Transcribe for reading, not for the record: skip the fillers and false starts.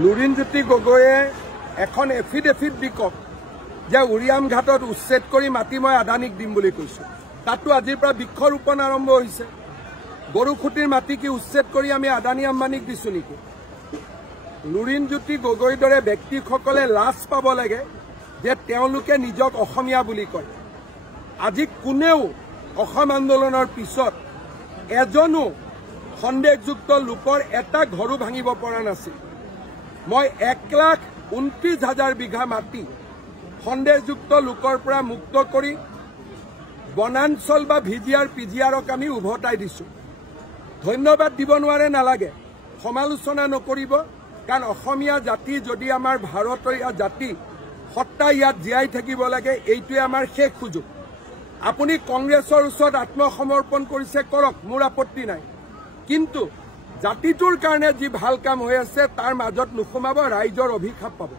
লুৰিণজ্যোতি গগৈয়ে এখন এফিডেভিট দিকক যে উৰিয়াম ঘাটত উচ্ছেদ কৰি মাটি মই আদানীক দিম বুলি কৈছো। তাতো আজিৰ পৰা বৃক্ষৰোপণ আৰম্ভ হৈছে। গৰুখুটিৰ মাটি কি উচ্ছেদ কৰি আমি আদানী আম্বানীক দিছো নেকি? লুৰিণজ্যোতি গগৈৰ দৰে ব্যক্তিসকলে লাজ পাব লাগে যে তেওঁলোকে নিজক অসমীয়া বুলি কয়। আজি কোনেও অসম আন্দোলনৰ পিছত এজনো সন্দেহযুক্ত লোকৰ এটা ঘৰো ভাঙিব পৰা নাছিল। মই 1,29,000 বিঘা মাটি সন্দেহযুক্ত লোকৰ পৰা মুক্ত কৰি বনাঞ্চল বা ভিজিআৰ পিজিআৰক আমি উভতাই দিছো। ধন্যবাদ দিব নোৱাৰে, নালাগে, সমালোচনা নকৰিব, কাৰণ অসমীয়া জাতি যদি আমাৰ ভাৰতীয় জাতি সত্তা ইয়াত জীয়াই থাকিব লাগে, এইটোৱে আমাৰ শেষ সুযোগ। আপুনি কংগ্ৰেছৰ ওচৰত আত্মসমৰ্পণ কৰিছে, কৰক, মোৰ আপত্তি নাই, কিন্তু জাতিটোৰ কাৰণে যি ভাল কাম হৈ আছে তাৰ মাজত নোসোমাব, ৰাইজৰ অভিশাপ পাব।